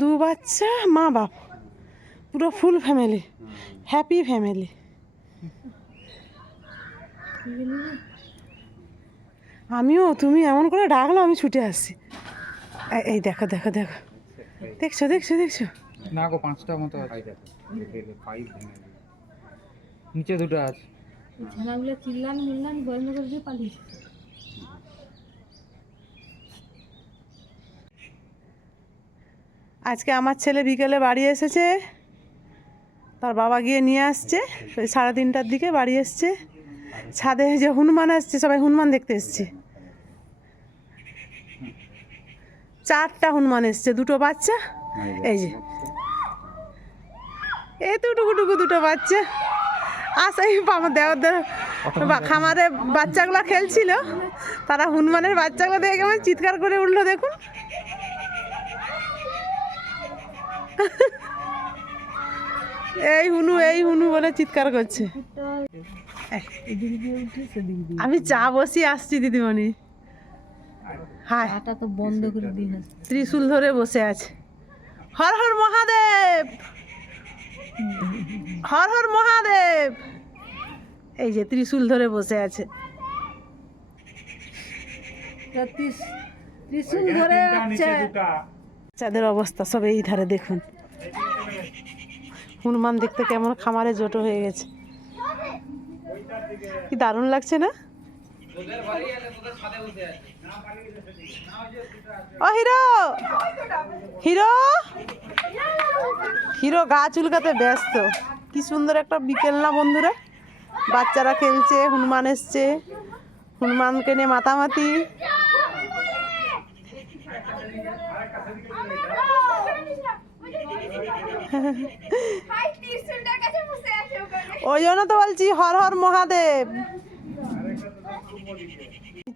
দু বাচ্চা, মা বাপ, পুরো ফুল ফ্যামিলি, হ্যাপি ফ্যামিলি। আমিও, তুমি এমন করে ডাকলো আমি ছুটে আসছি। এই দেখো দেখো দেখো, দেখছো দেখছো দেখছো? না গো, 5টা মতো আছে। নিচে 2টো আছে। ছানাগুলো চিল্লান মিল্লান বন্ধ করে দিয়ে পালিয়েছে। আজকে আমার ছেলে বিকেলে বাড়ি এসেছে, তার বাবা গিয়ে নিয়ে আসছে। ওই 3:30টার দিকে বাড়ি এসছে। ছাদে যে হনুমান আসছে, সবাই হনুমান দেখতে এসছে। 4টা হনুমান এসছে, 2টো বাচ্চা। এই যে এই টুকুটুকু 2টো বাচ্চা আসে। আমার দেওয়ার খামারে বাচ্চাগুলো খেলছিল, তারা হনুমানের বাচ্চাগুলো দেখে কেমন চিৎকার করে উঠলো দেখুন। এই হুনু বলে চিৎকার করছে। আমি চা বসিয়ে আসছি দিদিমণি। হ্যাঁ, চাটা তো বন্ধ করে দিয়ে ত্রিশূল ধরে বসে আছে। হর হর মহাদেব, হর হর মহাদেব। এই যে ত্রিশূল ধরে বসে আছে। ত্রিশূল ধরে চাঁদের অবস্থা সব এই ধারে দেখুন। হনুমান দেখতে কেমন খামারে জোটো হয়ে গেছে, কি দারুণ লাগছে না? ও হিরো, হিরো, হিরো গা চুলকাতে ব্যস্ত। কি সুন্দর একটা বিকেল না বন্ধুরা? বাচ্চারা খেলছে, হনুমান এসছে, হনুমানকে নিয়ে মাতামাতি। ওই জন্য তো বলছি হর হর মহাদেব।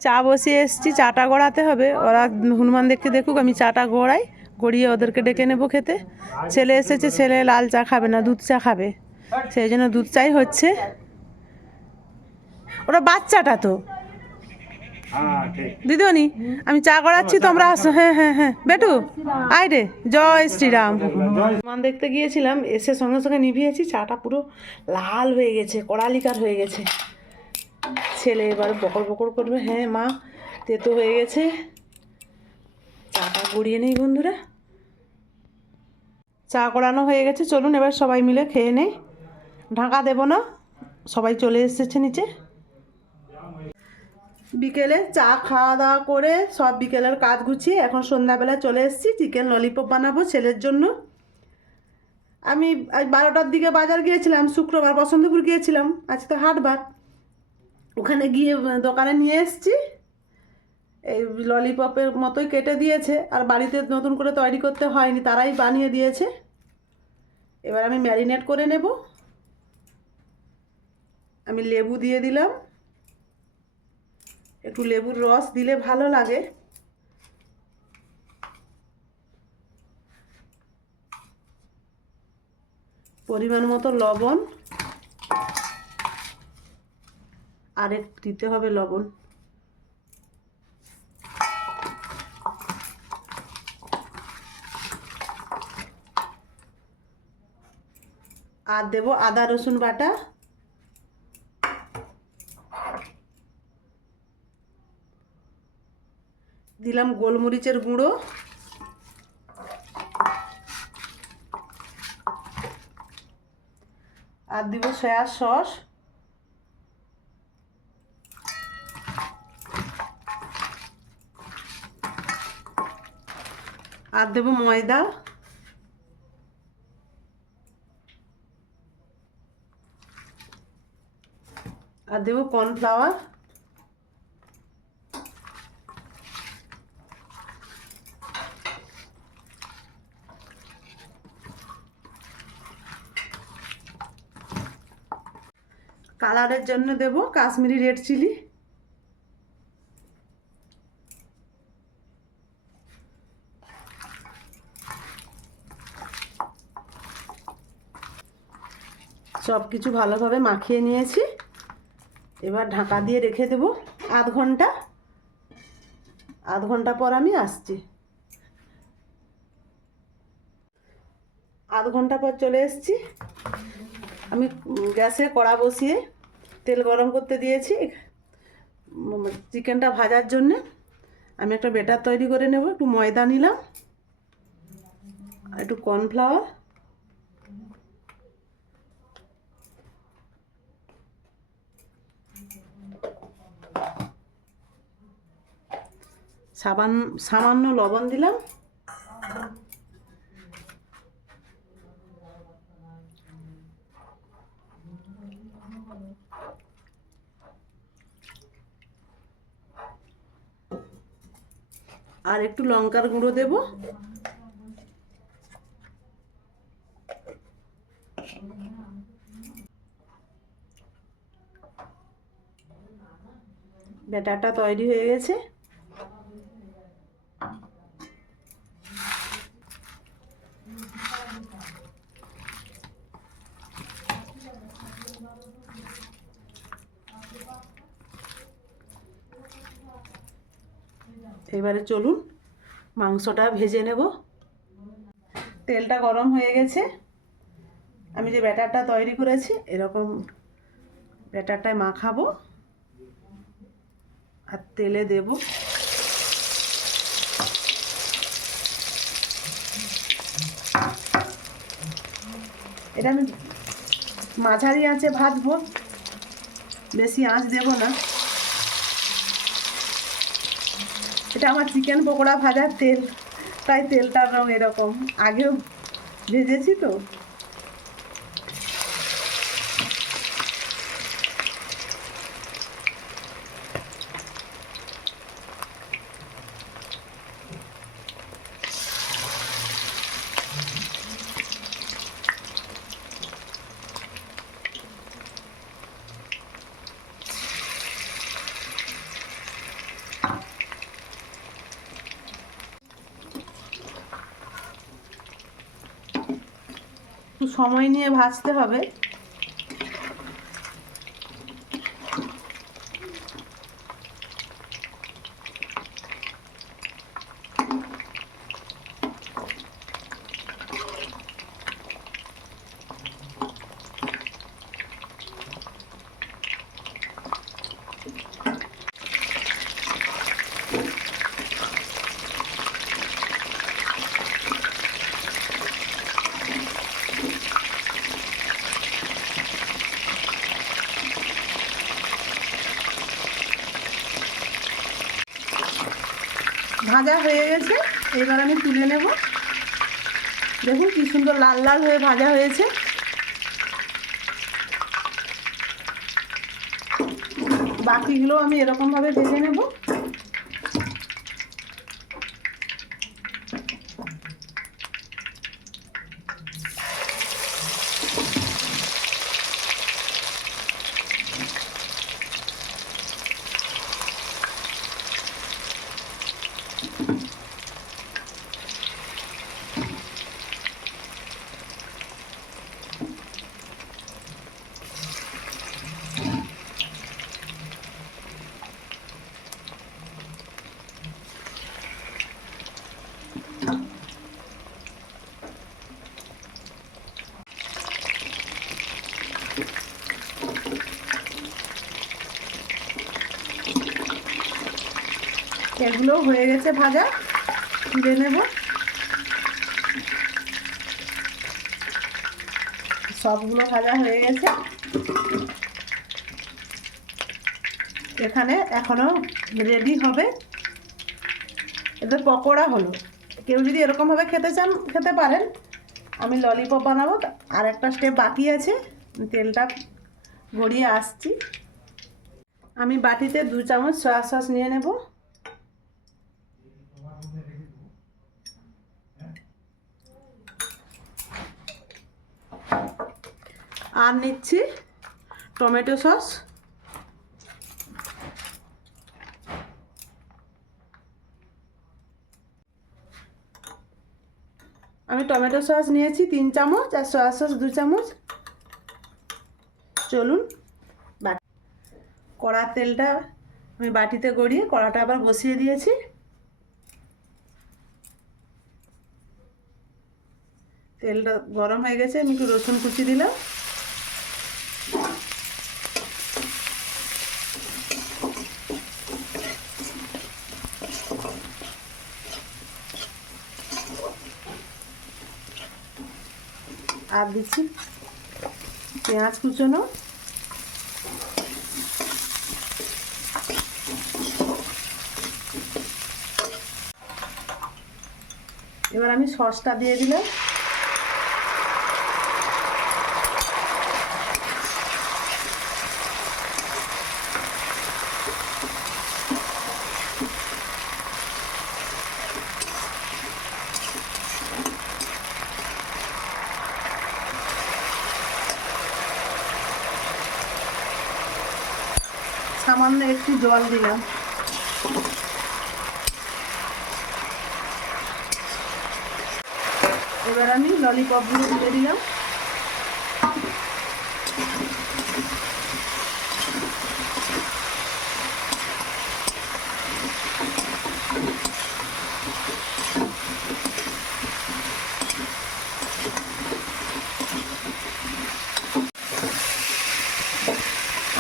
চা বসিয়ে এসছি, চাটা গড়াতে হবে। ওরা হনুমান দেখতে দেখুক, আমি চাটা গড়াই, গড়িয়ে ওদেরকে ডেকে নেবো খেতে। ছেলে এসেছে, ছেলে লাল চা খাবে না, দুধ চা খাবে, সেই জন্য দুধ চাই হচ্ছে। ওরা বাচ্চাটা তো দিদিমণি, আমি চা গড়াচ্ছি, তোমরা আসো। হ্যাঁ হ্যাঁ হ্যাঁ বেটু আয় রে, জয় শ্রীরাম। হনুমান দেখতে গিয়েছিলাম, এসে সঙ্গে সঙ্গে নিভিয়েছি। চাটা পুরো লাল হয়ে গেছে, কড়ালিকার হয়ে গেছে। ছেলে এবারে বকর বকর করবে, হ্যাঁ মা তেতো হয়ে গেছে। চাটা গড়িয়ে নেই বন্ধুরা। চা গড়ানো হয়ে গেছে, চলুন এবার সবাই মিলে খেয়ে নেই। ঢাকা দেবো না, সবাই চলে এসেছে নিচে। বিকেলে চা খাওয়া দাওয়া করে সব বিকেলের কাজ গুছিয়ে এখন সন্ধ্যাবেলা চলে এসেছি। চিকেন ললিপপ বানাবো ছেলের জন্য। আমি আজ 12টার দিকে বাজার গিয়েছিলাম, শুক্রবার বসন্তপুর গিয়েছিলাম, আজ তো হাটবার। ওখানে গিয়ে দোকানে নিয়ে এসেছি। এই ললিপপের মতোই কেটে দিয়েছে, আর বাড়িতে নতুন করে তৈরি করতে হয়নি, তারাই বানিয়ে দিয়েছে। এবার আমি ম্যারিনেট করে নেব। আমি লেবু দিয়ে দিলাম, একটু লেবুর রস দিলে ভালো লাগে। পরিমাণ মতো লবণ, আর একটু দিতে হবে লবণ। আর দেব আদা রসুন বাটা, দিলাম গোলমরিচের গুঁড়ো, আর দিব সয়া সস, আর দেব ময়দা, আর দেব কর্নফ্লাওয়ার। কালারের জন্য দেব কাশ্মীরি রেড চিলি। সব কিছু ভালোভাবে মাখিয়ে নিয়েছি। এবার ঢাকা দিয়ে রেখে দেব আধ ঘন্টা। আধ ঘন্টা পর আমি আসছি। আধ ঘন্টা পর চলে এসেছি। আমি গ্যাসে কড়া বসিয়ে তেল গরম করতে দিয়েছি চিকেনটা ভাজার জন্যে। আমি একটা ব্যাটার তৈরি করে নেব। একটু ময়দা নিলাম, আর একটু কর্নফ্লাওয়ার, সামান্য লবণ দিলাম, আর একটু লঙ্কার গুঁড়ো দেব। ব্যাটারটা তৈরি হয়ে গেছে। এবারে চলুন মাংসটা ভেজে নেব। তেলটা গরম হয়ে গেছে। আমি যে ব্যাটারটা তৈরি করেছি এরকম ব্যাটারটায় মাখাবো আর তেলে দেব। এটা আমি মাঝারি আঁচে ভাজবো, বেশি আঁচ দেব না। এটা আমার চিকেন পকোড়া ভাজার তেল, তাই তেলটার রং এরকম। আগেও ভেজেছি তো। একটু সময় নিয়ে ভাজতে হবে। ভাজা হয়ে গেছে, এবার আমি তুলে নেব। দেখুন কি সুন্দর লাল লাল হয়ে ভাজা হয়েছে। বাকিগুলো আমি এরকমভাবে ভেজে নেব। এগুলো হয়ে গেছে ভাজা, তুলে নেব। সবগুলো ভাজা হয়ে গেছে। এখানে এখনো রেডি হবে, এদের পকোড়া হলো। কেউ যদি এরকমভাবে খেতে চান খেতে পারেন। আমি ললিপপ বানাবো, আর একটা স্টেপ বাকি আছে। তেলটা গড়িয়ে আসছি। আমি বাটিতে 2 চামচ সয়া সস নিয়ে নেব। আর নিচ্ছি টমেটো সস। আমি টমেটো সস নিয়েছি 3 চামচ আর সয়া সস 2 চামচ। চলুন কড়ার তেলটা আমি বাটিতে গড়িয়ে কড়াটা আবার বসিয়ে দিয়েছি। তেলটা গরম হয়ে গেছে, আমি একটু রসুন কুচি দিলাম। আর দিচ্ছি পেঁয়াজ কুচোনো। এবার আমি সসটা দিয়ে দিলাম। সামান্য একটু জল দিলাম। এবার আমি ললিপপগুলো দিয়ে দিলাম।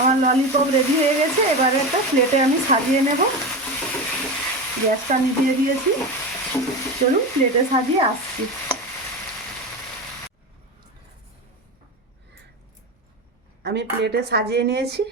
আমার ললিপপ রেডি হয়ে গেছে। এবারে একটা প্লেটে আমি সাজিয়ে নেব। গ্যাসটা নিভিয়ে দিয়েছি, চলুন প্লেটে সাজিয়ে আসছি। আমি প্লেটে সাজিয়ে নিয়েছি।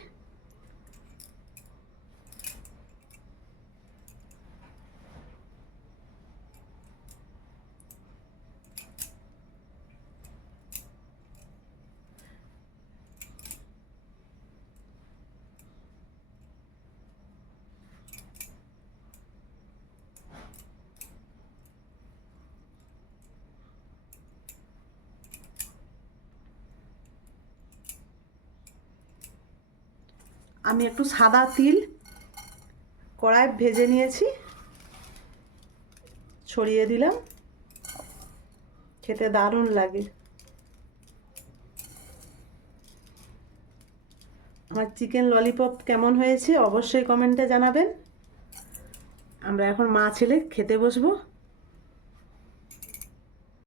আমি একটু সাদা তিল কড়াই ভেজে নিয়েছি, ছড়িয়ে দিলাম। খেতে দারুণ লাগে। আমার চিকেন ললিপপ কেমন হয়েছে অবশ্যই কমেন্টে জানাবেন। আমরা এখন মা ছেলে খেতে বসবো।